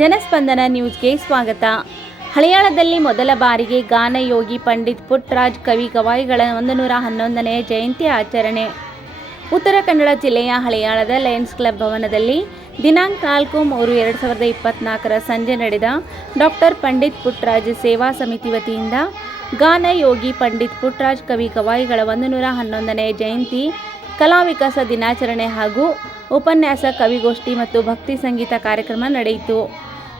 ಜನಸ್ಪಂದನ ನ್ಯೂಸ್ಗೆ ಸ್ವಾಗತ. ಹಳೆಯಾಳದಲ್ಲಿ ಮೊದಲ ಬಾರಿಗೆ ಗಾನಯೋಗಿ ಪಂಡಿತ್ ಪುಟ್ರಾಜ್ ಕವಿ ಗವಾಯಿಗಳ ಒಂದು ನೂರ ಹನ್ನೊಂದನೇ ಜಯಂತಿ ಆಚರಣೆ. ಉತ್ತರ ಕನ್ನಡ ಜಿಲ್ಲೆಯ ಹಳೆಯಾಳದ ಲಯನ್ಸ್ ಕ್ಲಬ್ ಭವನದಲ್ಲಿ ದಿನಾಂಕ ನಾಲ್ಕು ಮೂರು ಎರಡು ಸಾವಿರದ ಇಪ್ಪತ್ನಾಲ್ಕರ ಸಂಜೆ ನಡೆದ ಡಾಕ್ಟರ್ ಪಂಡಿತ್ ಪುಟ್ರಾಜ್ ಸೇವಾ ಸಮಿತಿ ವತಿಯಿಂದ ಗಾನಯೋಗಿ ಪಂಡಿತ್ ಪುಟ್ರಾಜ್ ಕವಿ ಗವಾಯಿಗಳ ಒಂದು ನೂರ ಹನ್ನೊಂದನೇ ಜಯಂತಿ ಕಲಾ ವಿಕಾಸ ದಿನಾಚರಣೆ ಹಾಗೂ ಉಪನ್ಯಾಸ, ಕವಿಗೋಷ್ಠಿ ಮತ್ತು ಭಕ್ತಿ ಸಂಗೀತ ಕಾರ್ಯಕ್ರಮ ನಡೆಯಿತು.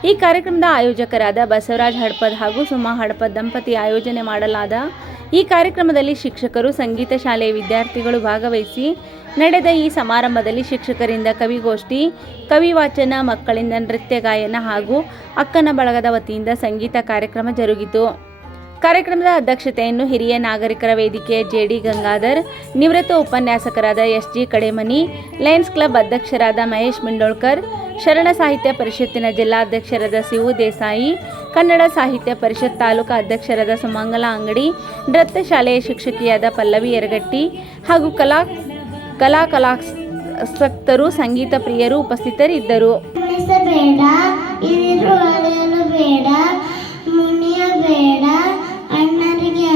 ಈ ಕಾರ್ಯಕ್ರಮದ ಆಯೋಜಕರಾದ ಬಸವರಾಜ್ ಹಡಪದ್ ಹಾಗೂ ಸುಮಾ ಹಡಪದ್ ದಂಪತಿ ಆಯೋಜನೆ ಮಾಡಲಾದ ಈ ಕಾರ್ಯಕ್ರಮದಲ್ಲಿ ಶಿಕ್ಷಕರು, ಸಂಗೀತ ಶಾಲೆಯ ವಿದ್ಯಾರ್ಥಿಗಳು ಭಾಗವಹಿಸಿ ನಡೆದ ಈ ಸಮಾರಂಭದಲ್ಲಿ ಶಿಕ್ಷಕರಿಂದ ಕವಿಗೋಷ್ಠಿ ಕವಿ ವಾಚನ ಮಕ್ಕಳಿಂದ ನೃತ್ಯ ಗಾಯನ ಹಾಗೂ ಅಕ್ಕನ ಬಳಗದ ವತಿಯಿಂದ ಸಂಗೀತ ಕಾರ್ಯಕ್ರಮ ಜರುಗಿತು. ಕಾರ್ಯಕ್ರಮದ ಅಧ್ಯಕ್ಷತೆಯನ್ನು ಹಿರಿಯ ನಾಗರಿಕರ ವೇದಿಕೆಯ ಜೆಡಿ ಗಂಗಾಧರ್, ನಿವೃತ್ತ ಉಪನ್ಯಾಸಕರಾದ S G Kademani Lions Club ಅಧ್ಯಕ್ಷರಾದ ಮಹೇಶ್ ಮಿಂಡೋಳ್ಕರ್ ಶರಣ ಸಾಹಿತ್ಯ ಪರಿಷತ್ತಿನ ಜಿಲ್ಲಾಧ್ಯಕ್ಷರಾದ ಸಿವು ದೇಸಾಯಿ, ಕನ್ನಡ ಸಾಹಿತ್ಯ ಪರಿಷತ್ ತಾಲೂಕಾ ಅಧ್ಯಕ್ಷರಾದ ಸುಮಂಗಲ ಅಂಗಡಿ, ನೃತ್ಯ ಶಾಲೆಯ ಶಿಕ್ಷಕಿಯಾದ ಪಲ್ಲವಿ ಯರಗಟ್ಟಿ ಹಾಗೂ ಕಲಾ ಕಲಾ ಕಲಾಸಕ್ತರು, ಸಂಗೀತ ಪ್ರಿಯರು ಉಪಸ್ಥಿತರಿದ್ದರು. ಅಣ್ಣರಿಗೆ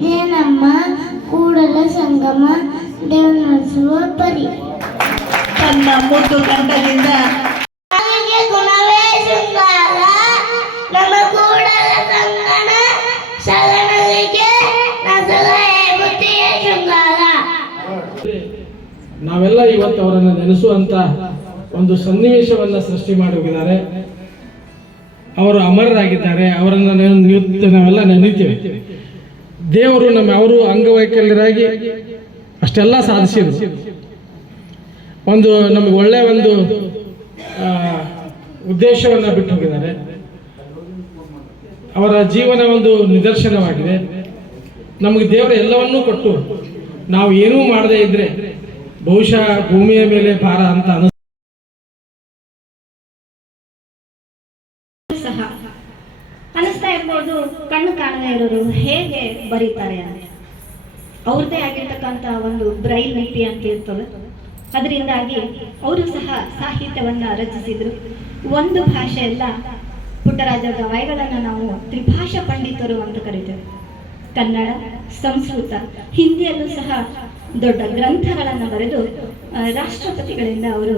ಇದೇ ನಮ್ಮ ಕೂಡಲ ಸಂಗಮ ದೇವನಸುವ ಪರಿ. ತನ್ನ ಮುದ್ದು ಕಂಠದಿಂದ ನನಗೆ ಗುಣವೇ ಶೃಂಗಾರ ನಮ್ಮ ಕೂಡಲ ಸಂಗಣ ಶರಣರಿಗೆ ನಸಲೇ ಬುದ್ಧಿಯೇ ಶೃಂಗಾರ. ನಾವೆಲ್ಲ ಇವತ್ತು ಅವರನ್ನು ನೆನೆಸುವಂತ ಒಂದು ಸನ್ನಿವೇಶವನ್ನ ಸೃಷ್ಟಿ ಮಾಡಿ ಹೋಗಿದ್ದಾರೆ. ಅವರು ಅಮರರಾಗಿದ್ದಾರೆ. ಅವರನ್ನು ನಾವೆಲ್ಲ ನೆನೀತೀವಿ. ದೇವರು ನಮ್ಮ ಅವರು ಅಂಗವೈಕಲ್ಯರಾಗಿ ಅಷ್ಟೆಲ್ಲ ಸಾಧಿಸಿದ್ರು. ಒಂದು ನಮಗೆ ಒಳ್ಳೆ ಒಂದು ಉದ್ದೇಶವನ್ನ ಬಿಟ್ಟು ಹೋಗಿದ್ದಾರೆ. ಅವರ ಜೀವನ ಒಂದು ನಿದರ್ಶನವಾಗಿದೆ. ನಮಗೆ ದೇವರ ಎಲ್ಲವನ್ನೂ ಕೊಟ್ಟು ನಾವು ಏನೂ ಮಾಡದೆ ಇದ್ರೆ ಬಹುಶಃ ಭೂಮಿಯ ಮೇಲೆ ಭಾರ ಅಂತ ಅನಿಸ್ ಅನಿಸ್ತಾ ಇರ್ಬೋದು, ಕಣ್ಣು ಕಾಣದೆ ಇರೋರು ಹೇಗೆ ಬರೀತಾರೆ ಅಂತ. ಅವ್ರದ್ದೇ ಆಗಿರ್ತಕ್ಕಂಥ ಒಂದು ಬ್ರೈಲ್ ಲಿಪಿ ಅಂತ ಇರ್ತದೆ. ಅದರಿಂದಾಗಿ ಅವರು ಸಹ ಸಾಹಿತ್ಯವನ್ನ ರಚಿಸಿದ್ರು. ಒಂದು ಭಾಷೆ ಎಲ್ಲ ಪುಟ್ಟರಾಜ ಗವಾಯಿಗಳನ್ನ ನಾವು ತ್ರಿಭಾಷಾ ಪಂಡಿತರು ಅಂತ ಕರಿತೇವೆ. ಕನ್ನಡ, ಸಂಸ್ಕೃತ, ಹಿಂದಿಯಲ್ಲೂ ಸಹ ದೊಡ್ಡ ಗ್ರಂಥಗಳನ್ನು ಬರೆದು ರಾಷ್ಟ್ರಪತಿಗಳಿಂದ ಅವರು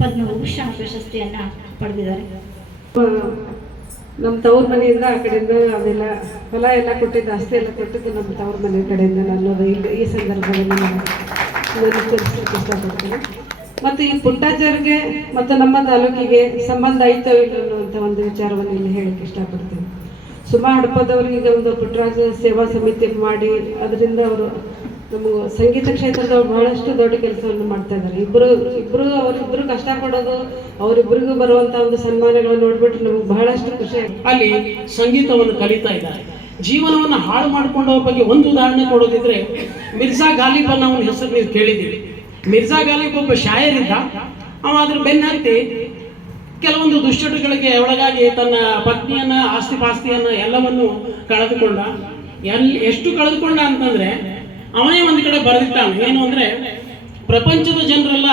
ಪದ್ಮಭೂಷಣ ಪ್ರಶಸ್ತಿಯನ್ನ ಪಡೆದಿದ್ದಾರೆ. ನಮ್ಮ ತವ್ರ ಮನೆಯಿಂದ ಆ ಕಡೆಯಿಂದ ಅದೆಲ್ಲ ಹೊಲ ಎಲ್ಲ ಕೊಟ್ಟಿದ್ದು ಆಸ್ತಿ ಎಲ್ಲ ಕೊಟ್ಟಿದ್ದು ನಮ್ಮ ತವ್ರ ಮನೆ ಕಡೆಯಿಂದ ಅನ್ನೋದು ಇಲ್ಲಿ ಈ ಸಂದರ್ಭದಲ್ಲಿ ನಾನು ನಾನು ತಿಳಿಸ್ಲಿಕ್ಕೆ ಇಷ್ಟಪಡ್ತೀನಿ. ಮತ್ತು ಈ ಪುಟ್ಟಾಚಾರ್ಗೆ ಮತ್ತು ನಮ್ಮ ತಾಲೂಕಿಗೆ ಸಂಬಂಧ ಐತೋ ಇಲ್ಲ ಅನ್ನುವಂಥ ಒಂದು ವಿಚಾರವನ್ನು ಇಲ್ಲಿ ಹೇಳಕ್ಕೆ ಇಷ್ಟಪಡ್ತೀನಿ. ಸುಮಾ ಹಡಪದವ್ರಿಗೆ ಒಂದು ಪುಟ್ಟರಾಜ ಸೇವಾ ಸಮಿತಿ ಮಾಡಿ, ಅದರಿಂದ ಅವರು ನಮ್ಮ ಸಂಗೀತ ಕ್ಷೇತ್ರದವ್ರು ಬಹಳಷ್ಟು ದೊಡ್ಡ ಕೆಲಸವನ್ನು ಮಾಡ್ತಾ ಇದ್ದಾರೆ. ಇಬ್ಬರು ಇಬ್ಬರು ಅವರಿಬ್ಬರು ಕಷ್ಟಪಡೋದು ಅವರಿಬ್ಬರಿಗೂ ಬರುವಂತ ಒಂದು ಸನ್ಮಾನಗಳನ್ನು ನೋಡ್ಬಿಟ್ಟು ನಮಗೆ ಬಹಳಷ್ಟು ಖುಷಿ ಅಲ್ಲಿ ಸಂಗೀತವನ್ನು ಕಲಿತಾ ಇದ್ದಾರೆ. ಜೀವನವನ್ನು ಹಾಳು ಮಾಡಿಕೊಂಡವ್ರ ಬಗ್ಗೆ ಒಂದು ಉದಾಹರಣೆ ಕೊಡೋದಿದ್ರೆ, ಮಿರ್ಜಾ ಗಾಲಿಬ್ ಅನ್ನೋ ಹೆಸರು ನೀವು ಕೇಳಿದ್ದೀರಿ. ಮಿರ್ಜಾ ಗಾಲಿಬ್ ಒಬ್ಬ ಶಾಯರಿದ್ದ. ಅವ ಅದ್ರ ಬೆನ್ನತ್ತಿ ಕೆಲವೊಂದು ದುಶ್ಚಟಗಳಿಗೆ ಒಳಗಾಗಿ ತನ್ನ ಪತ್ನಿಯನ್ನ ಆಸ್ತಿ ಪಾಸ್ತಿಯನ್ನ ಎಲ್ಲವನ್ನು ಕಳೆದುಕೊಂಡ. ಎಲ್, ಎಷ್ಟು ಕಳೆದುಕೊಂಡ ಅಂತಂದ್ರೆ ಅವನೇ ಒಂದು ಕಡೆ ಬರೆದಿದ್ದಾನೆ. ಏನು ಅಂದ್ರೆ, ಪ್ರಪಂಚದ ಜನರೆಲ್ಲ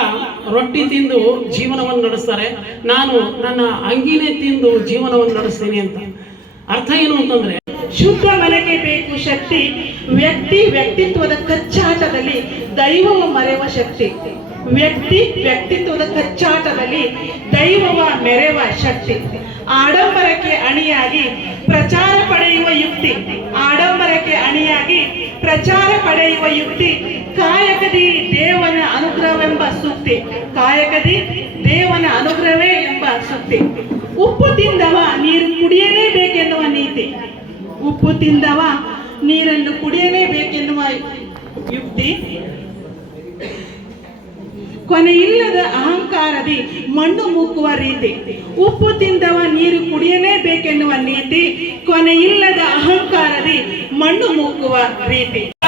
ರೊಟ್ಟಿ ತಿಂದು ಜೀವನವನ್ನು ನಡೆಸ್ತಾರೆ. ನಾನು ನನ್ನ ಅಂಗಿನೇ ತಿಂದು ಜೀವನವನ್ನು ನಡೆಸ್ತೀನಿ ಅಂತ. ಅರ್ಥ ಏನು ಅಂತಂದ್ರೆ, ಶುದ್ಧ ಮನೆಗೆ ಬೇಕು ಶಕ್ತಿ, ವ್ಯಕ್ತಿ ವ್ಯಕ್ತಿತ್ವದ ಕಚ್ಚಾಟದಲ್ಲಿ ದೈವವ ಮರೆವ ಶಕ್ತಿ. ವ್ಯಕ್ತಿ ವ್ಯಕ್ತಿತ್ವದ ಕಚ್ಚಾಟದಲ್ಲಿ ದೈವವ ಮೆರೆವ ಶಕ್ತಿ. ಆಡಂಬರಕ್ಕೆ ಅಣಿಯಾಗಿ ಪ್ರಚಾರ ಪಡೆಯುವ ಯುಕ್ತಿ. ಪ್ರಚಾರ ಪಡೆಯುವ ಯುಕ್ತಿ, ಕಾಯಕದಿ ದೇವನ ಅನುಗ್ರಹವೆಂಬ ಸೂಕ್ತಿ. ಕಾಯಕದಿ ದೇವನ ಅನುಗ್ರಹವೇ ಎಂಬ ಸೂಕ್ತಿ. ಉಪ್ಪು ತಿಂದವ ನೀರು ಕುಡಿಯಲೇಬೇಕೆನ್ನುವ ನೀತಿ. ಉಪ್ಪು ತಿಂದವ ನೀರನ್ನು ಕುಡಿಯಲೇಬೇಕೆನ್ನುವ ಯುಕ್ತಿ. ಕೊನೆಯಿಲ್ಲದ ಅಹಂಕಾರದಿ ಮಣ್ಣು ಮುಕ್ಕುವ ರೀತಿ. ಉಪ್ಪು ತಿಂದವ ನೀರು ಕುಡಿಯಲೇಬೇಕೆನ್ನುವ ನೀತಿ, ಕೊನೆಯಿಲ್ಲದ ಅಹಂಕಾರದಿ ಮಣ್ಣು ಮುಕ್ಕುವ ರೀತಿ.